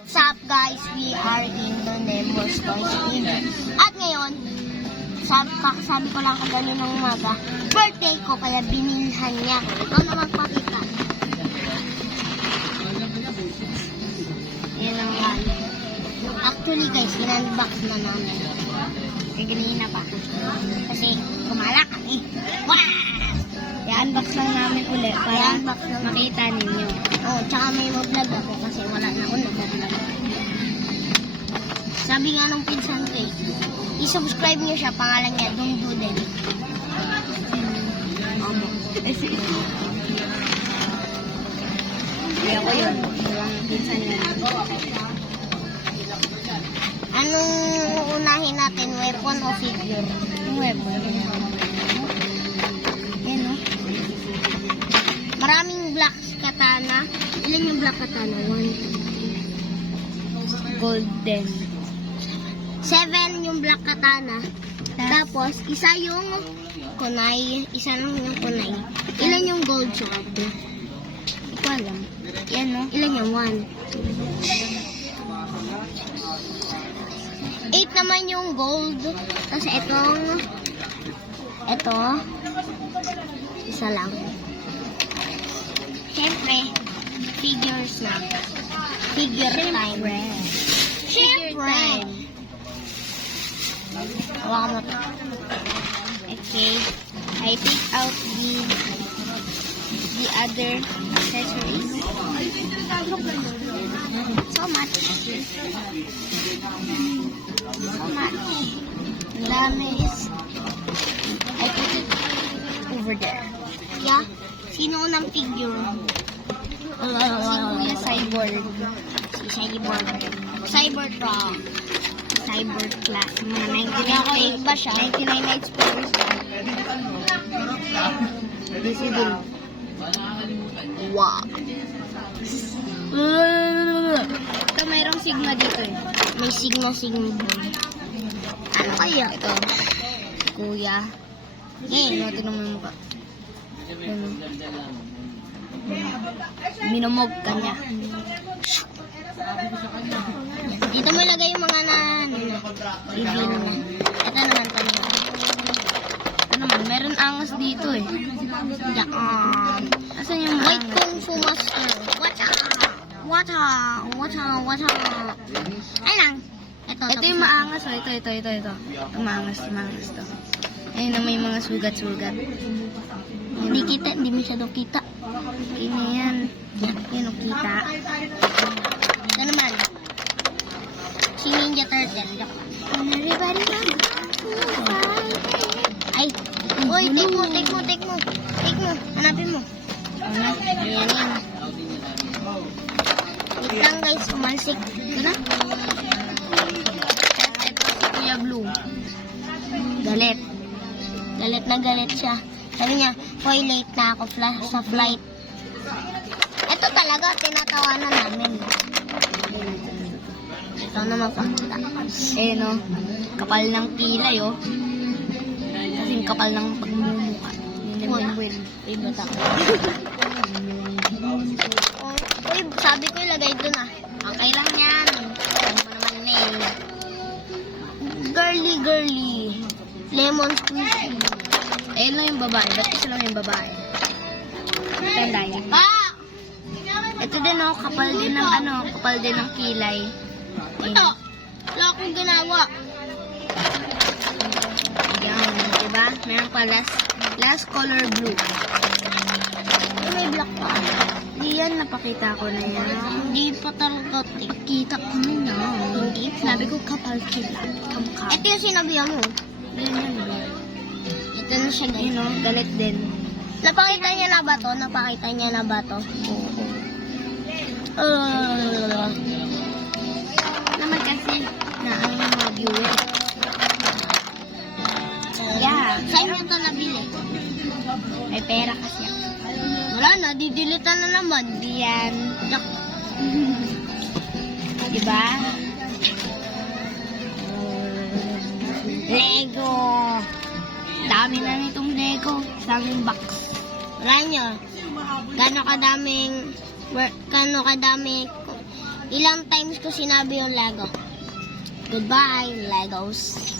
What's up guys? We are in the Nemos Toys TV. At ngayon, sabi ko lang kagano ng umaga, birthday ko kaya binilhan niya. Ikaw na magpakita. Yan ang yan. Actually guys, in-unbox na namin. Ganina pa. Kasi kumala kami. Wow! I-unbox lang namin ulit para makita ninyo. Oh, tsaka may vlog ako kasi wala na ako nag-vlog. Sabi nga nung pinsan ko i-subscribe niyo siya, pangalan niya, Dung Duden. Kaya ko yun, yung pinsan niya. Anong unahin natin, weapon o figure? Weapon. Yan o. Maraming black katana. Ilan yung black katana? 1, 2. Golden. 7 yung black katana. Tapos, isa yung kunai. Isa lang yung kunai. Ilan yung gold sword? Hindi ko alam. Yan no? Ilan yung 1? 8 naman yung gold. Tapos ito, isa lang. Siyempre, figures na. Figure time. Siyempre. Hawakan mo ito. Okay. I pick out the other accessories. So much. So much. Ang dami is I put it over there. Yeah. Sino unang figure? Si Kuya Cyborg. Si Cyborg. Cybertron. Cyberclass. Mga 99 ba siya? 99 nights per Visible. Wow. Ito mayroong sigma dito eh. May sigma. Ano kaya ito? Kuya. Natin naman yung mukha. Minumog ka niya. Dito mo ilagay yung mga review na. Ito naman kanina. Ito naman, meron angas dito eh. Yan. Asan yung White Kung Fu Master? Wata. Ay lang. Ito yung maangas oh. Ito. Ito maangas to. Ayun na may mga sugat-sugat. Hindi kita, hindi masyadong kita. Okay na yan. Yan o kita. Ito naman. Si Ninja Turtle. Everybody ay. Uy, take mo. Hanapin mo. Ayan. Wait lang guys, umalsik. Ito na. Ito si Kuya Blue. Galit na galit siya. Sabi niya, hoy, late na ako sa flight. Ito talaga, tinatawanan namin. Ito naman pakita. No? Kapal ng kilay, oh. Kasing kapal ng pagmumukha. Win. Favorite ako. Uy, sabi ko ilagay doon ah. Okay lang yan. Alam mo naman girly. Lemon squishy. Ayun lang yung babae. Ba't isa lang yung babae? Tanda niya. Ito din oh, kapal din ng kilay. Ito. Wala akong ginawa. Yan, diba? Meron pa last color blue. May black pa. Yan, napakita ko na yan. Hindi pa talaga. Kita ko na yan. Hindi. Sabi ko kapal kilay. Ito yung sinabihan mo. Yan. Ito na siya guys. Galit din. Napakita niya na ba to? Oo. Naman kasi na ang mga viewer. Yeah. Saan mo ito nabili? May pera kasi ako. Wala na, didilitan na naman. Diyan. Diba? Lego. Dami na nitong Lego. Isang box. Wala nyo. Gano'ng kadaming Ilang times ko sinabi yung Lego. Goodbye, Legos.